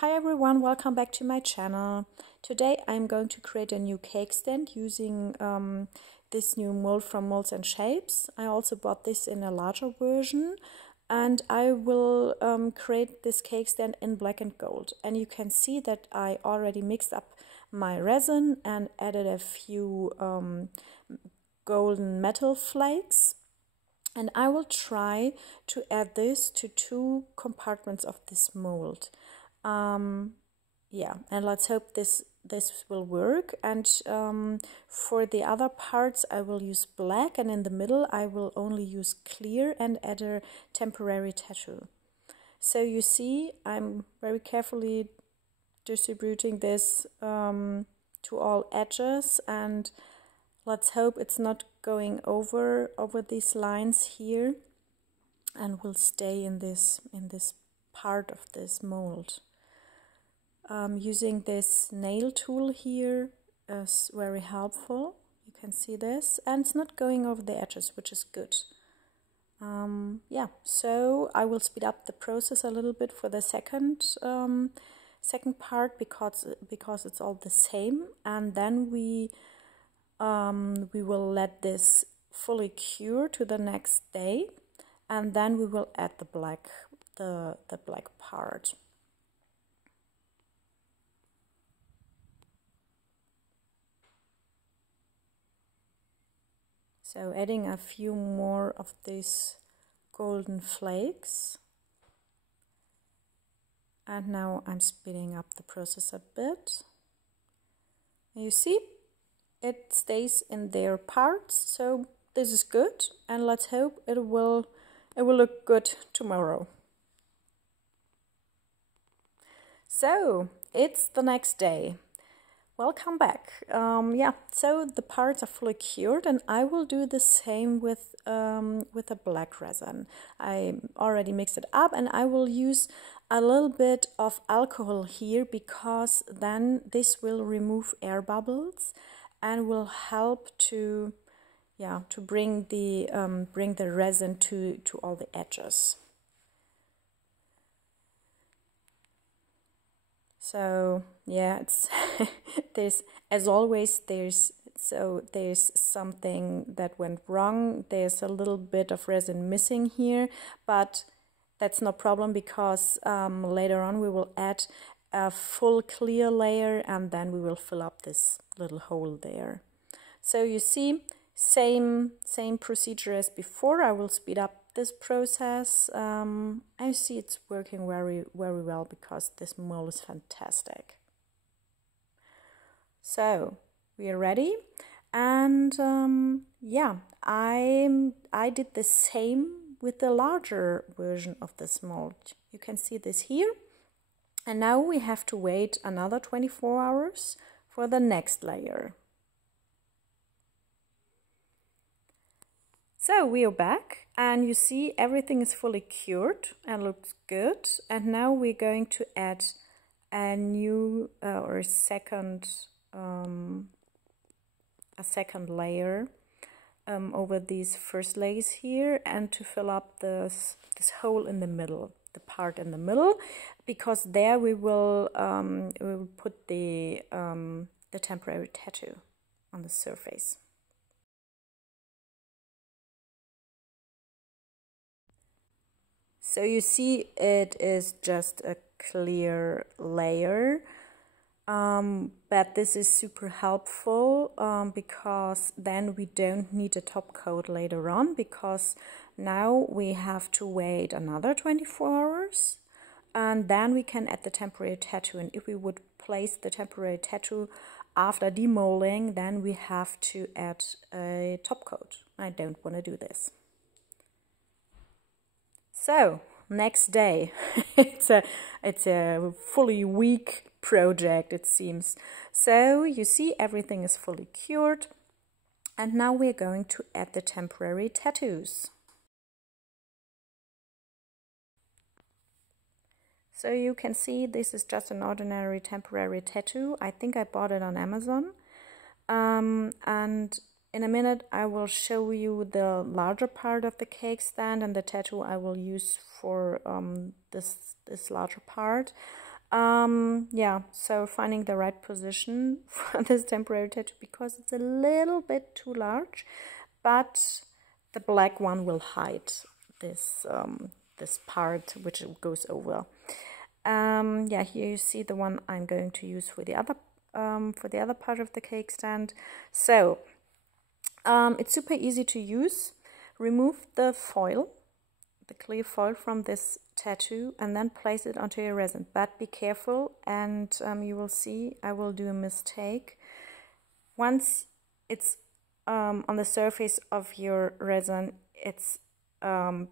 Hi everyone, welcome back to my channel. Today I'm going to create a new cake stand using this new mold from Molds and Shapes. I also bought this in a larger version, and I will create this cake stand in black and gold. And you can see that I already mixed up my resin and added a few golden metal flakes. And I will try to add this to 2 compartments of this mold. Yeah, and let's hope this will work. And for the other parts I will use black, and in the middle I will only use clear and add a temporary tattoo. So you see, I'm very carefully distributing this to all edges, and let's hope it's not going over these lines here and will stay in this part of this mold. Using this nail tool here is very helpful. You can see this, and it's not going over the edges, which is good. Yeah, so I will speed up the process a little bit for the second part because it's all the same, and then we will let this fully cure to the next day, and then we will add the black part. So adding a few more of these golden flakes. And now I'm speeding up the process a bit. And you see, it stays in their parts, so this is good, and let's hope it will look good tomorrow. So it's the next day. Welcome back. Yeah, so the parts are fully cured, and I will do the same with a black resin. I already mixed it up, and I will use a little bit of alcohol here because then this will remove air bubbles and will help to bring the resin to all the edges. So yeah, it's there's, as always, there's something that went wrong. There's a little bit of resin missing here, but that's no problem because later on we will add a full clear layer, and then we will fill up this little hole there. So you see, same procedure as before. I will speed up this process. I see it's working very well because this mold is fantastic. So we are ready, and yeah, I did the same with the larger version of this mold. You can see this here, and now we have to wait another 24 hours for the next layer. So we are back, and you see everything is fully cured and looks good. And now we're going to add a new or second layer over these first layers here, and to fill up this hole in the middle, the part in the middle, because there we will put the temporary tattoo on the surface. So you see, it is just a clear layer, but this is super helpful because then we don't need a top coat later on, because now we have to wait another 24 hours, and then we can add the temporary tattoo. And if we would place the temporary tattoo after demolding, then we have to add a top coat. I don't want to do this. So next day, it's a fully week project, it seems. So you see, everything is fully cured, and now we're going to add the temporary tattoos. So you can see this is just an ordinary temporary tattoo. I think I bought it on Amazon, and in a minute I will show you the larger part of the cake stand and the tattoo I will use for this larger part. Yeah, so finding the right position for this temporary tattoo, because it's a little bit too large, but the black one will hide this this part which goes over. Yeah, here you see the one I'm going to use for the other part of the cake stand. So it's super easy to use. Remove the foil, the clear foil from this tattoo, and then place it onto your resin. But be careful, and you will see I will do a mistake. Once it's on the surface of your resin, it's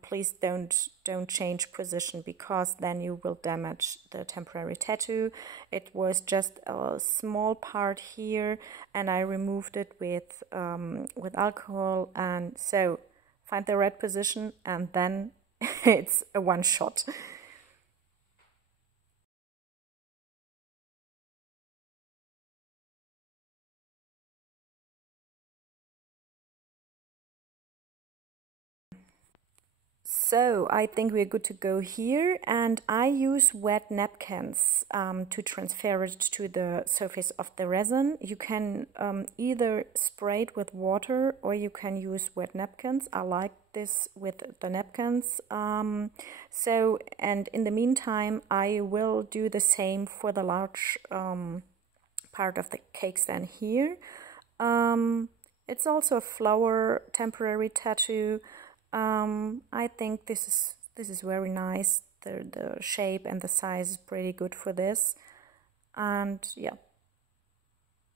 please don't change position, because then you will damage the temporary tattoo. It was just a small part here, and I removed it with alcohol, and so find the right position, and then it's a one shot. So I think we're good to go here, and I use wet napkins to transfer it to the surface of the resin. You can either spray it with water, or you can use wet napkins. I like this with the napkins. So, and in the meantime, I will do the same for the large part of the cake stand here. It's also a flower temporary tattoo. I think this is very nice. The shape and the size is pretty good for this. And yeah,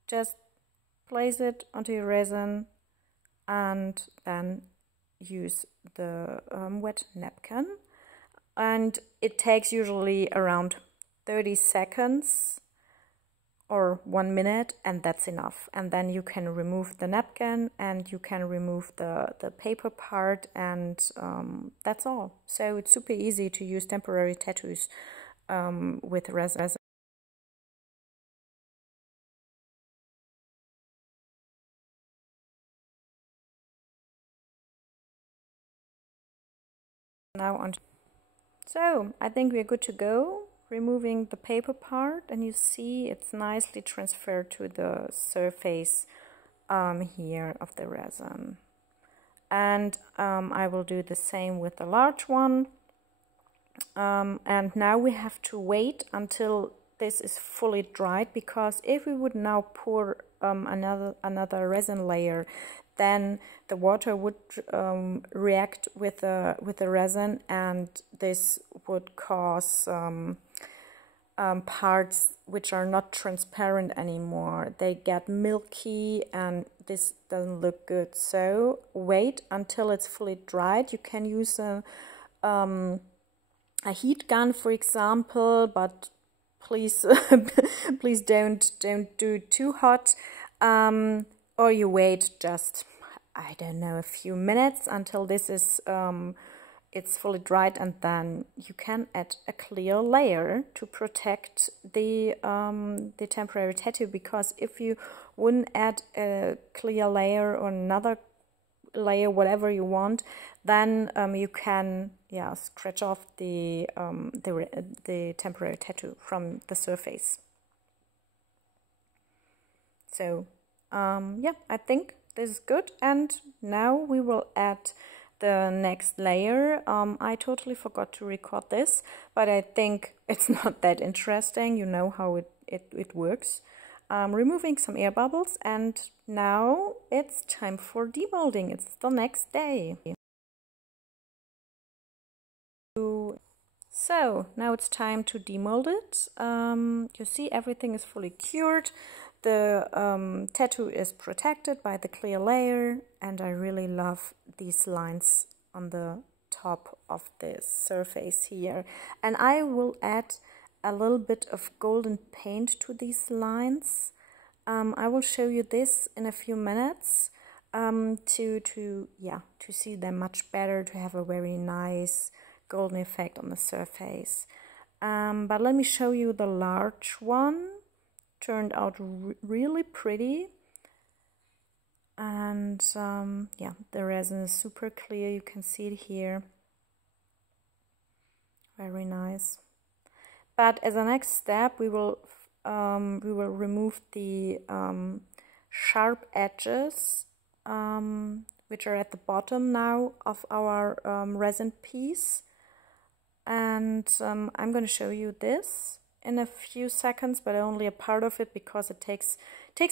just place it onto your resin, and then use the wet napkin. And it takes usually around 30 seconds or 1 minute, and that's enough. And then you can remove the napkin, and you can remove the paper part, and that's all. So it's super easy to use temporary tattoos with resin. Now on. So I think we're good to go. Removing the paper part, and you see it's nicely transferred to the surface here of the resin. And I will do the same with the large one. And now we have to wait until this is fully dried, because if we would now pour another resin layer, then the water would react with the resin, and this would cause parts which are not transparent anymore. They get milky, and this doesn't look good. So wait until it's fully dried. You can use a heat gun, for example, but please please don't do it too hot, or you wait just, I don't know, a few minutes until this is it's fully dried, and then you can add a clear layer to protect the temporary tattoo. Because if you wouldn't add a clear layer or another layer, whatever you want, then you can scratch off the temporary tattoo from the surface. So yeah, I think this is good, and now we will add the next layer. I totally forgot to record this, but I think it's not that interesting. You know how it works. Removing some air bubbles, and now it's time for demolding. It's the next day. So now it's time to demold it. You see everything is fully cured. The tattoo is protected by the clear layer, and I really love these lines on the top of the surface here. And I will add a little bit of golden paint to these lines. I will show you this in a few minutes to see them much better, to have a very nice golden effect on the surface. But let me show you the large one. Turned out really pretty, and yeah, the resin is super clear. You can see it here. Very nice. But as a next step, we will remove the sharp edges, which are at the bottom now of our resin piece. And I'm going to show you this in a few seconds, but only a part of it because it takes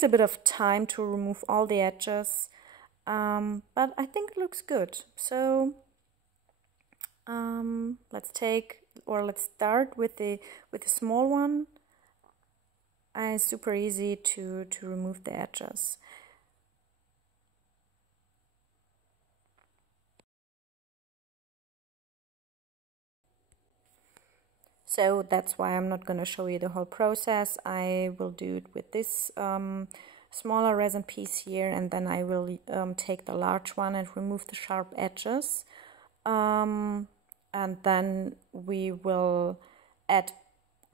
a bit of time to remove all the edges. But I think it looks good. So let's start with the small one. And it's super easy to remove the edges. So that's why I'm not going to show you the whole process. I will do it with this smaller resin piece here, and then I will take the large one and remove the sharp edges. And then we will add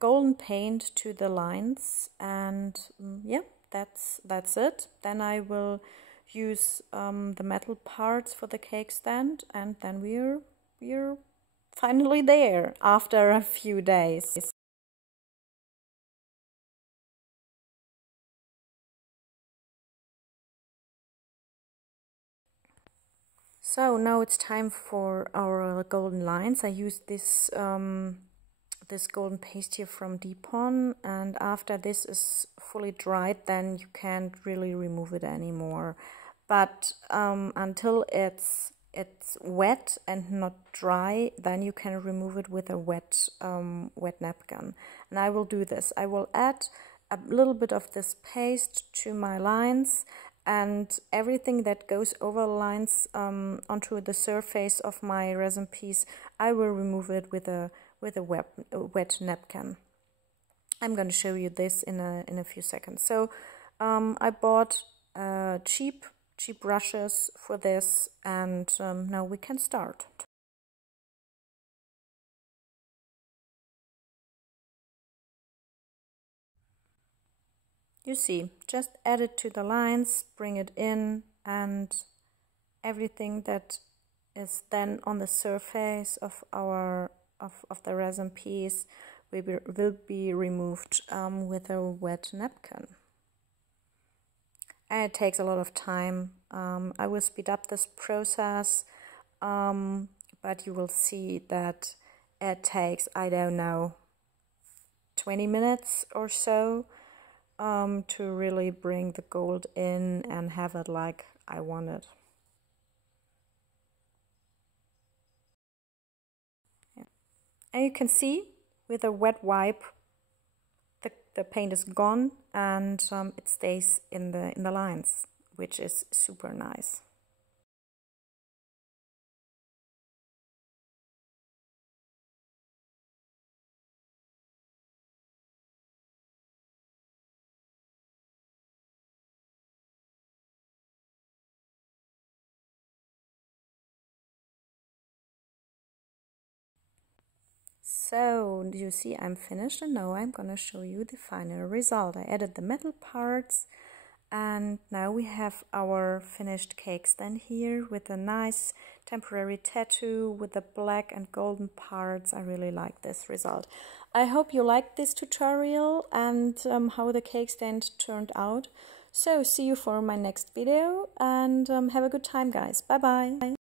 golden paint to the lines, and yeah, that's it. Then I will use the metal parts for the cake stand, and then we're finally there after a few days. So now it's time for our golden lines. I used this this golden paste here from Depon, and after this is fully dried, then you can't really remove it anymore. But until it's wet and not dry, then you can remove it with a wet napkin. And I will do this. I will add a little bit of this paste to my lines, and everything that goes over lines onto the surface of my resin piece, I will remove it with a wet napkin. I'm going to show you this in a few seconds. So I bought cheap brushes for this, and now we can start. You see, just add it to the lines, bring it in, and everything that is then on the surface of our of the resin piece will be removed with a wet napkin. And it takes a lot of time. I will speed up this process, but you will see that it takes, I don't know, 20 minutes or so to really bring the gold in and have it like I want it. Yeah. And you can see with a wet wipe the paint is gone, and it stays in the lines, which is super nice. So you see I'm finished, and now I'm gonna show you the final result. I added the metal parts, and now we have our finished cake stand here with a nice temporary tattoo with the black and golden parts. I really like this result. I hope you liked this tutorial and how the cake stand turned out. So see you for my next video, and have a good time, guys. Bye bye.